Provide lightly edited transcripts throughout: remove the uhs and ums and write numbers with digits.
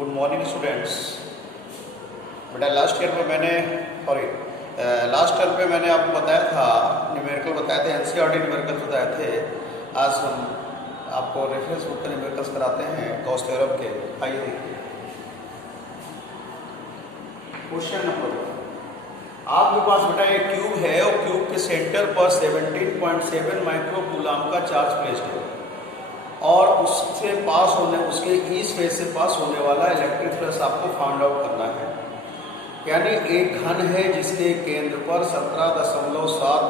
Good morning students. बेटा last year पे मैंने आपको बताया था, न्यूमेरिकल बताए थे, एनसीईआरटी न्यूमेरिकल बताए थे। आज हम आपको रेफरेंस बुक के न्यूमेरिकल्स कराते हैं गॉस थ्योरम के। आइए देखिए क्वेश्चन नंबर 1। आपके पास बेटा एक क्यूब है और क्यूब के सेंटर पर 17.7 माइक्रो कूलम का चार्ज प्लेस्ड है और उसके ईस्ट फेस से पास होने वाला इलेक्ट्रिक फ्लक्स आपको फाइंड आउट करना है। यानी एक घन है जिसके केंद्र पर 17.7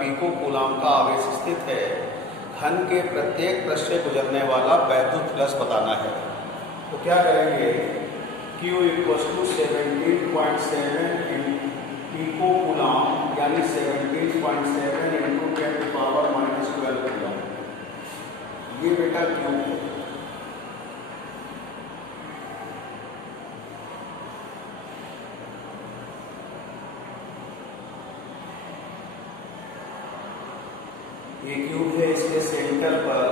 पिको कूलम का आवेश स्थित है। घन के प्रत्येक पृष्ठ से गुजरने वाला वैद्युत फ्लक्स बताना है। तो क्या करेंगे, Q = 17.7 पिको कूलम यानी 17.7 × 10⁻⁻12 कूलम। ये बेटा क्यूब है। ये क्यूब है, इसके सेंटर पर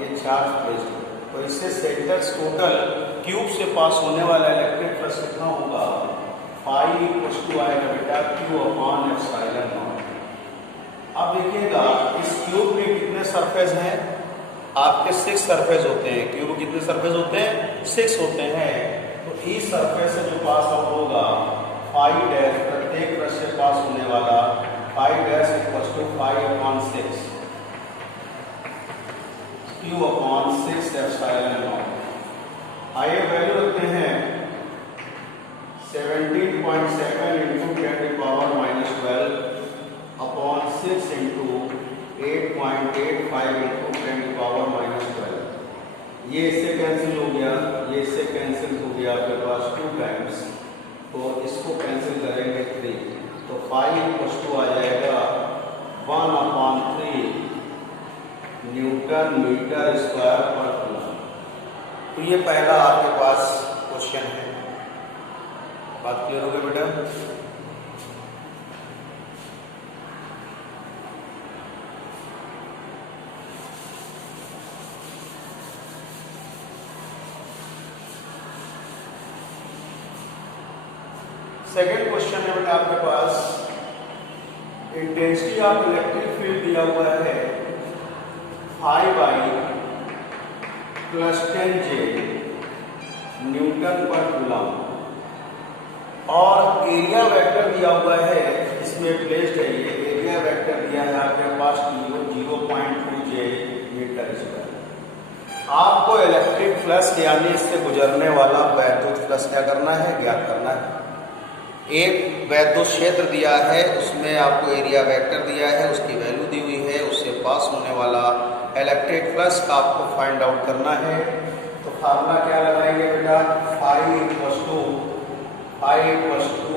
ये चार्ज प्लेस्ड है। तो इससे सेंटर टोटल क्यूब से पास होने वाला इलेक्ट्रिक फ्लक्स कितना होगा, फाई = आएगा बेटा Q/ε0। अब देखिएगा इस क्यूब में कितने सरफेस हैं, आपके 6 सरफेस होते हैं। क्यूब में कितने सरफेस होते हैं, 6 होते हैं। तो इस सरफेस से जो पास आउट होगा फाई डैश, प्रत्येक पृष्ठ से पास होने वाला फाई डैश = 5/6 Q/6ε0। आइए वैल्यू रखते हैं 17.7 × 10⁻⁻12 अपॉन 6 × 8.85 × 10⁻⁻12। ये इससे कैंसिल हो गया, ये इससे कैंसिल हो गया, आपके पास 2 टाइम्स। तो इसको कैंसिल करेंगे 3, तो फाई = आ जाएगा 1/3 Newton metre square per coulomb. तो ये पहला आपके पास क्वेश्चन है। बात क्लियर हो गई बेटा? सेकेंड क्वेश्चन है बेटा आपके पास, इंटेंसिटी ऑफ इलेक्ट्रिक फील्ड दिया हुआ है 5I + 10J Newton per coulomb और एरिया वेक्टर दिया हुआ है, इसमें प्लेस्ड है। ये एरिया वेक्टर दिया है आपके पास 0.2J मीटर स्क्वायर। आपको इलेक्ट्रिक फ्लक्स यानी इससे गुजरने वाला वैद्युत फ्लक्स क्या करना है, ज्ञात करना है। एक वैद्युत क्षेत्र दिया है, उसमें आपको एरिया वेक्टर दिया है, उसकी वैल्यू दी हुई है, उससे पास होने वाला इलेक्ट्रिक फ्लक्स का आपको फाइंड आउट करना है। तो फार्मूला क्या लगाएंगे बेटा, फाई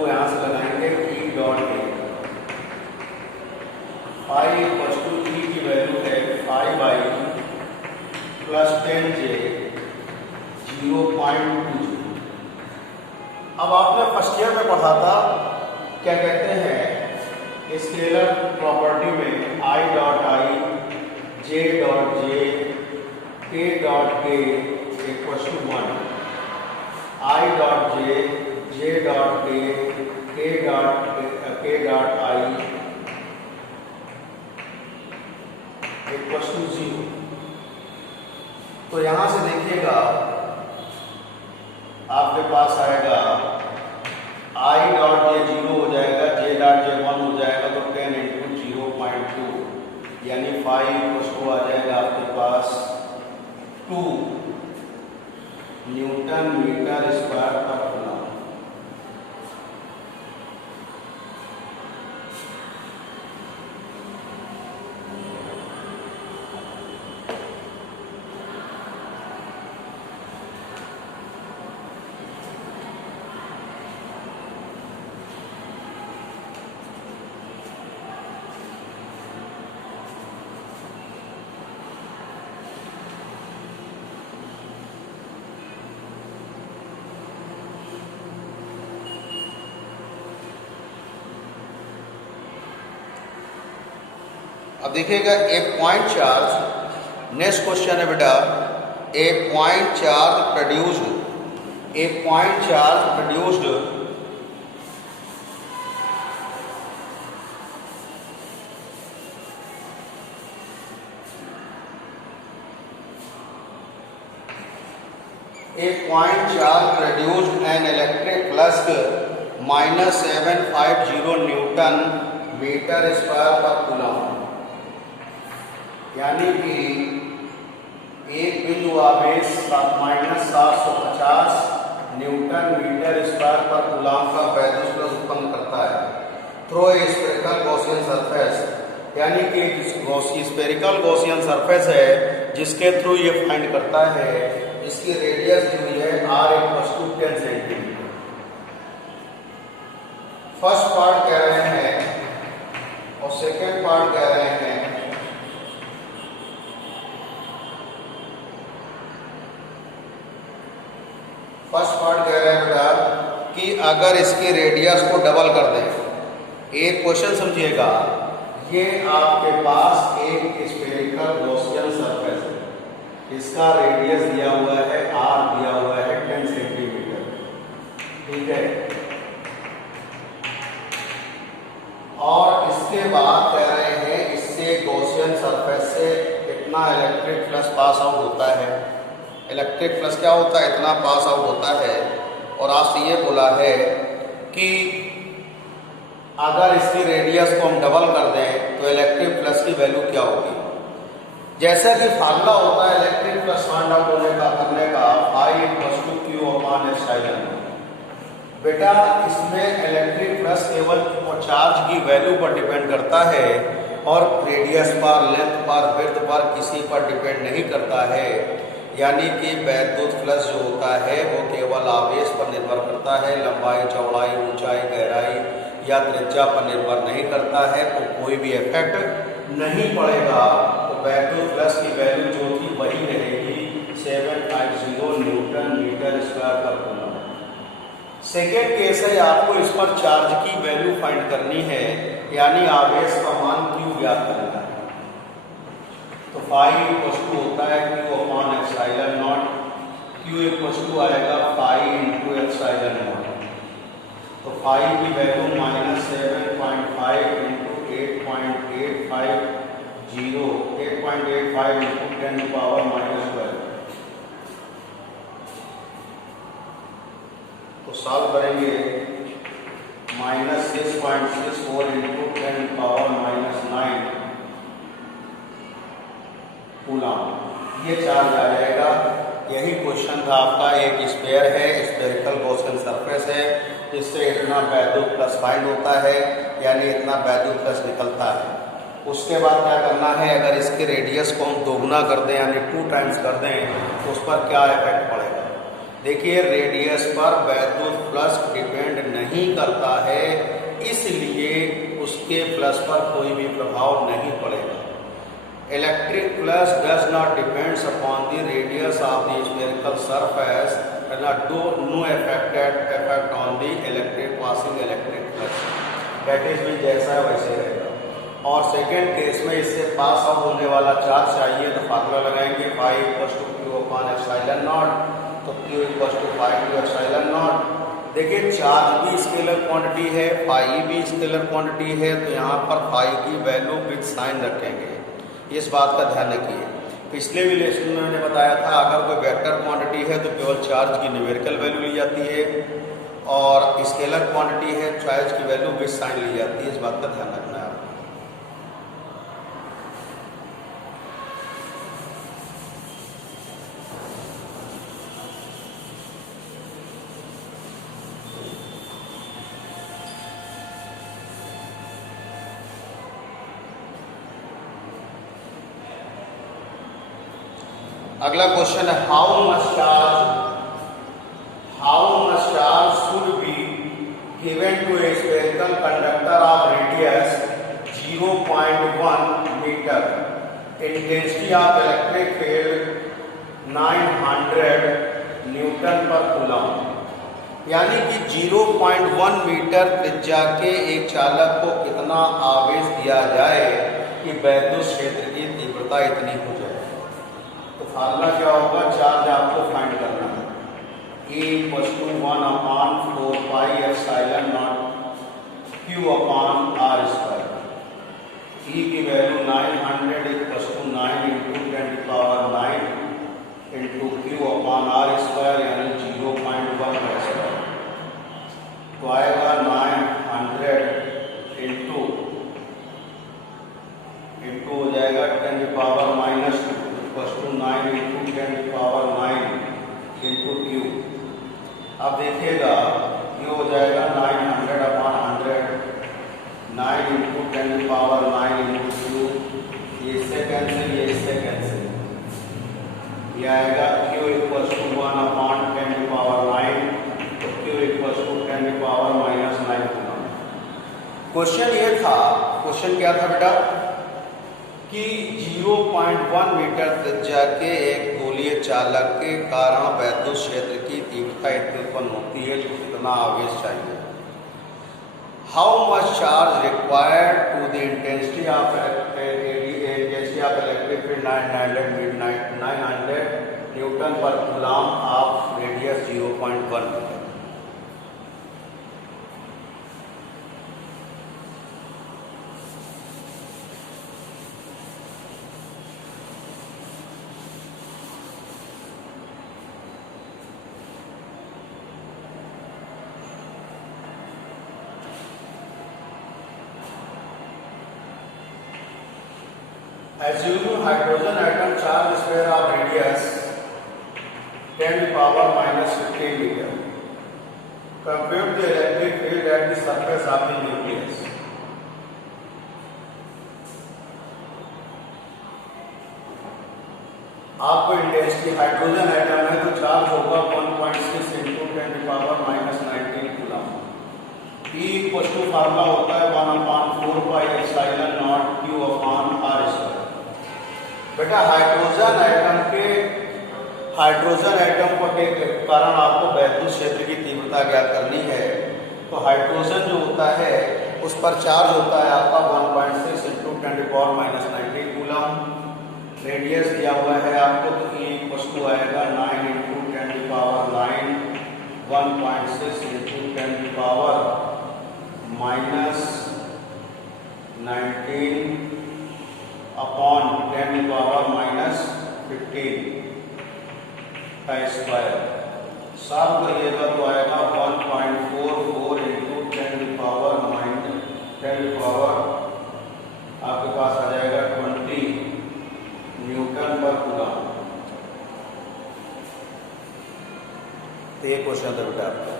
यहाँ से लगाएंगे E.A। फाई E की वैल्यू है 5I + 10J 0.2। अब आपने फर्स्ट ईयर में पढ़ा था, क्या कहते हैं, स्केलर प्रॉपर्टी में I.I J.J K.K = 1, I.J J.K K.I = 0। तो यहां से देखिएगा आपके पास आएगा I.J 0 हो जाएगा, J.J 1 हो जाएगा, तो 10 × 0.2 यानी फाई = आ जाएगा आपके पास 2 newton metre square per coulomb. अब देखिएगा एक पॉइंट चार्ज, नेक्स्ट क्वेश्चन है बेटा, a point charge produced A point charge produced an electric flux minus 750 newton metre square per coulomb. यानी कि एक बिंदु आवेश minus 750 newton metre square per coulomb का वैद्युत फ्लक्स उत्पन्न करता है through a spherical Gaussian surface. यानी कि स्फेरिकल गॉसियन सरफेस है जिसके थ्रू ये फाइंड करता है। इसकी रेडियस दी हुई है r = 10 सेंटीमीटर। फर्स्ट पार्ट कह रहे हैं और सेकेंड पार्ट कह रहे हैं बेटा कि अगर इसकी रेडियस को डबल कर दें। एक क्वेश्चन समझिएगा, ये आपके पास एक स्फेरिकल गॉसियन सरफेस है, इसका रेडियस दिया हुआ है r, दिया हुआ है 10 सेंटीमीटर, ठीक है। और इसके बाद कह रहे हैं इससे गॉसियन सरफेस से इतना इलेक्ट्रिक फ्लक्स पास आउट होता है। इलेक्ट्रिक फ्लक्स क्या होता है? इतना पास आउट होता है। और आपसे ये बोला है कि अगर इसकी रेडियस को हम डबल कर दें तो इलेक्ट्रिक फ्लक्स की वैल्यू क्या होगी? जैसा कि फार्मूला होता है इलेक्ट्रिक फ्लक्स फाइंड आउट करने का I = Q/ε। बेटा इसमें इलेक्ट्रिक फ्लक्स केवल चार्ज की वैल्यू पर डिपेंड करता है और रेडियस पर, लेंथ पर, विड्थ पर किसी पर डिपेंड नहीं करता है। यानी कि वैद्युत फ्लक्स जो होता है वो केवल आवेश पर निर्भर करता है, लंबाई, चौड़ाई, ऊंचाई, गहराई या त्रिज्या पर निर्भर नहीं करता है, तो कोई भी इफेक्ट नहीं पड़ेगा। तो वैद्युत फ्लक्स की वैल्यू जो थी वही रहेगी 750 newton metre square per coulomb. Second case है, आपको इस पर चार्ज की वैल्यू फाइंड करनी है, यानी आवेश का मान Q ज्ञात करना है। तो फाई = होता है Q/ε0। Q = आएगा फाई × ε0। तो फाई की वैल्यू -7.5 × 8.85 × 10⁻⁻12। तो सॉल्व करेंगे -6.64 × 10⁻⁻9 कूलम, ये चार्ज आ जाएगा। यही क्वेश्चन था आपका। एक स्फीयर है, स्फेरिकल गॉसियन सरफेस है, इससे इतना वैद्युत फ्लक्स फाइंड होता है, यानी इतना वैद्युत फ्लक्स निकलता है। उसके बाद क्या करना है, अगर इसके रेडियस को हम दोगुना कर दें यानी 2 टाइम्स कर दें तो उस पर क्या इफेक्ट पड़ेगा। देखिए रेडियस पर वैद्युत फ्लक्स डिपेंड नहीं करता है, इसलिए उसके फ्लक्स पर कोई भी प्रभाव नहीं पड़ेगा। Electric flux does not depends upon the radius of the spherical surface and no effect on the passing electric flux. That is भी जैसा है वैसे रहेगा। और सेकेंड केस में इससे पास आउट होने वाला चार्ज चाहिए तो फार्मूला लगाएंगे फाई = Q/ε0। तो Q = फाई Q/ε0। देखिए चार्ज भी स्केलर क्वांटिटी है, फाई भी स्केलर क्वांटिटी है, तो यहाँ पर फाई की वैल्यू विद साइन रखेंगे। इस बात का ध्यान रखिए। पिछले भी लेसन में मैंने बताया था अगर कोई वेक्टर क्वांटिटी है तो केवल चार्ज की न्यूमेरिकल वैल्यू ली जाती है और स्केलर क्वांटिटी है चार्ज की वैल्यू विद साइन ली जाती है। इस बात का ध्यान रखना है। अगला क्वेश्चन है how much charge should be given to a spherical conductor of radius 0.1 metre, intensity of electric field 900 newton per coulomb. यानी कि 0.1 मीटर त्रिज्या के एक चालक को कितना आवेश दिया जाए कि वैद्युत क्षेत्र की तीव्रता इतनी हो जाए। तो फार्मूला क्या होगा, चार्ज आपको फाइंड करना है। E equals to 1 upon 4 pi epsilon naught Q upon R square. E की वैल्यू 900 इक्वल्स टू 9 इंटू 10 की power 9 into Q upon R square यानी 0.1 स्क्वायर। तो आएगा 900 इंटू हो जाएगा 10 की पावर -2 इक्वल्स टू 9 इंटू 10 की पावर 9 इंटू Q। अब देखिएगा ये हो जाएगा 900 अपॉन 100, 9 इंटू 10 की पावर 9 इंटू Q। ये इससे कैंसिल, ये इससे कैंसिल, ये आएगा Q इक्वल्स टू 1 अपॉन 10 की पावर 9, तो Q इक्वल्स टू 10 की पावर -9 कूलम। क्वेश्चन ये था, क्वेश्चन क्या था बेटा कि 0.1 मीटर त्रिज्या के एक गोलीय चालक के कारण वैद्युत क्षेत्र की तीव्रता इतनी उत्पन्न होती है तो कितना आवेश चाहिए। How much charge required to the intensity of electric field 900 newton per coulomb of radius 0.1 metre. Assume hydrogen atom charge sphere of radius 10 to the power -15 meter. Compute the electric field at the surface of the nucleus. आपको intensity hydrogen atom है तो charge होगा 1.6 into 10 to the power -19 coulomb. E equal to formula होता है 1/4 pi epsilon naught Q upon R square. बेटा hydrogen atom को के कारण आपको वैद्युत क्षेत्र की तीव्रता ज्ञात करनी है। तो हाइड्रोजन जो होता है उस पर चार्ज होता है आपका 1.6 into 10 to the power -19 coulomb. Radius दिया हुआ है आपको तो E इक्वल टू आएगा 9 into 10 to the power 9, 1.6 into 10 to the power -19 upon 10 की पावर -15 का स्क्वायर। साफ करिएगा तो आएगा 1.44 इंटू 10 की पावर आपके पास आ जाएगा 20 न्यूटन पर कूलम। तो ये क्वेश्चन था बेटा आपका।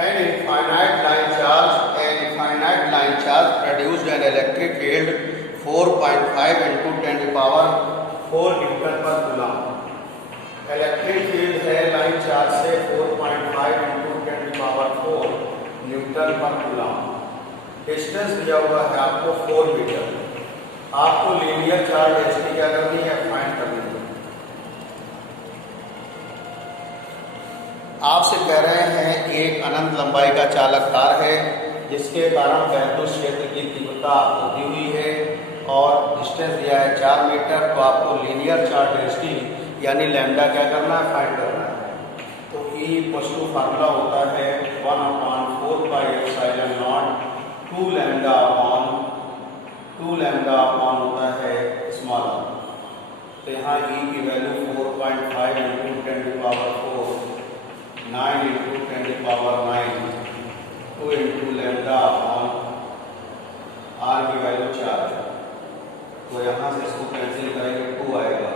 An infinite line charge produced an electric field 4.5 into 10 to the power 4 Newton per coulomb. Electric field है लाइन चार्ज से 4.5 into 10 to the power 4 Newton per coulomb. Distance दिया हुआ है आपको 4 मीटर। आपको लीनियर चार्ज डेंसिटी क्या करनी है, फाइंड करनी है। आपसे कह रहे हैं एक अनंत लंबाई का चालक तार है जिसके कारण वैद्युत क्षेत्र की तीव्रता आपको दी हुई है और डिस्टेंस दिया है 4 मीटर। तो आपको लीनियर चार्ज डेंसिटी यानी लैम्डा क्या करना है, फाइंड करना है। तो E इक्वल टू फार्मूला होता है 1/4 pi epsilon naught 2 lambda upon होता है स्मॉल r। तो यहाँ E की value 4.5 into 10 to the power 4, 9 into 10 to the power 9, 2 into lambda upon R की वैल्यू 4 है। तो यहाँ से इसको कैंसिल करेंगे 2 आएगा,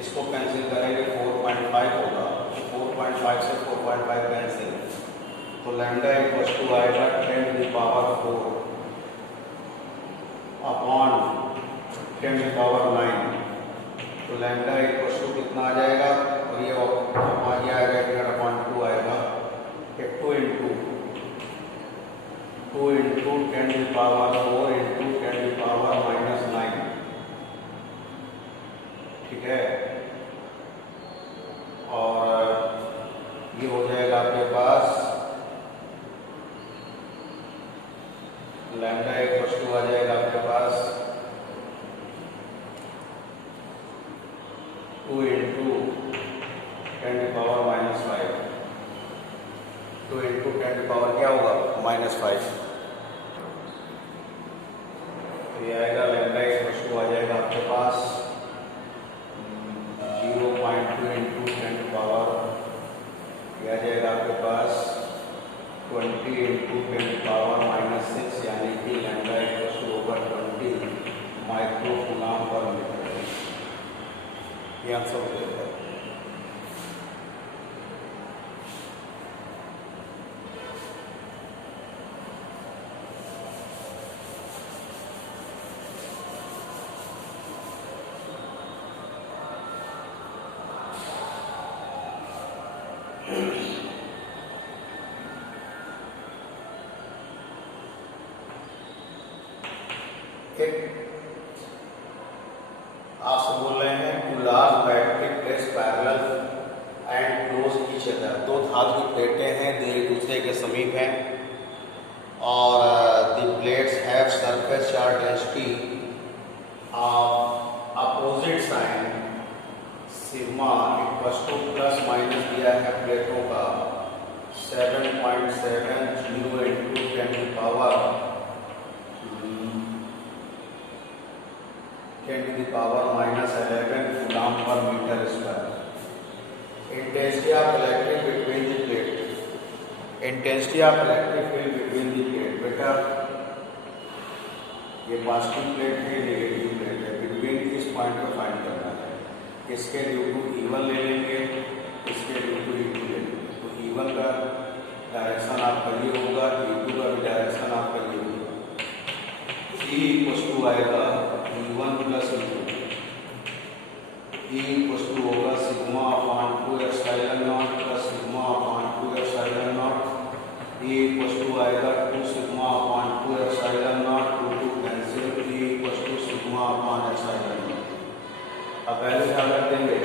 इसको कैंसिल करेंगे 4.5 होगा, 4.5 से 4.5 कैंसिल, तो लैम्डा इक्वल टू आएगा 10 to the power 4 upon 10 to the power 9। तो लैम्डा इक्वल टू कितना आ जाएगा, और ये आएगा 1/2 आएगा, 2 into 10 to the power 4 into 10 to the power -9। ठीक है, ये हो जाएगा आपके पास लैम्डा इक्वल टू आ जाएगा आपके पास 2 इंटू 10⁻⁻5, 2 इंटू 10 क्या होगा -5। तो ये आएगा लैम्डा इक्वल टू आ जाएगा आपके पास 0.2 इंटू 10 यह आ जाएगा आपके पास 20 इंटू 10⁻⁻6 यानी कि lambda equal to over 20 micro coulomb per metre. ये आंसर हो जाएगा। आपसे बोल रहे हैं two large battery plates parallel and close each other. दो धातु की प्लेटें हैं, जो एक दूसरे के समीप हैं और the plates have surface charge density opposite sign sigma equal to plus minus दिया है प्लेटों का 7.70 into 10⁻⁻11 coulomb per metre square. Intensity of electric between the plate, intensity of electric field between the plate. बेटा ये positive plate है, negative plate है, between इस point को फाइंड करना है। इसके ड्यू टू E1 ले लेंगे, इसके ड्यू टू E2 ले लेंगे। तो E1 का डायरेक्शन आपका ये होगा, E2 का भी डायरेक्शन आपका ये होगा। E इक्वल टू आएगा E1 plus E2। E equal to होगा sigma upon 2 epsilon naught plus sigma upon 2 epsilon naught. E equal to आएगा 2 sigma upon 2 epsilon naught, 2 cancel, E equal to sigma upon epsilon naught. अब value क्या कर देंगे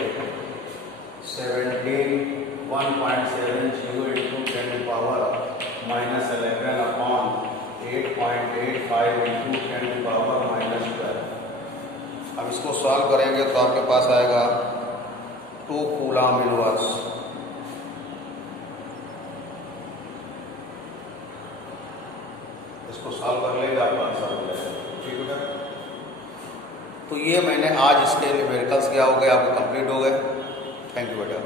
1.70 into 10⁻⁻11 upon 8.85 into 10⁻⁻12। अब इसको solve करेंगे तो आपके पास आएगा 2 कूलम इनवर्स। इसको सॉल्व कर लेंगे, आपका आंसर हो जाएगा। ठीक है, तो ये मैंने आज इसके न्यूमेरिकल्स क्या हो गए आपको कंप्लीट हो गए। थैंक यू बेटा।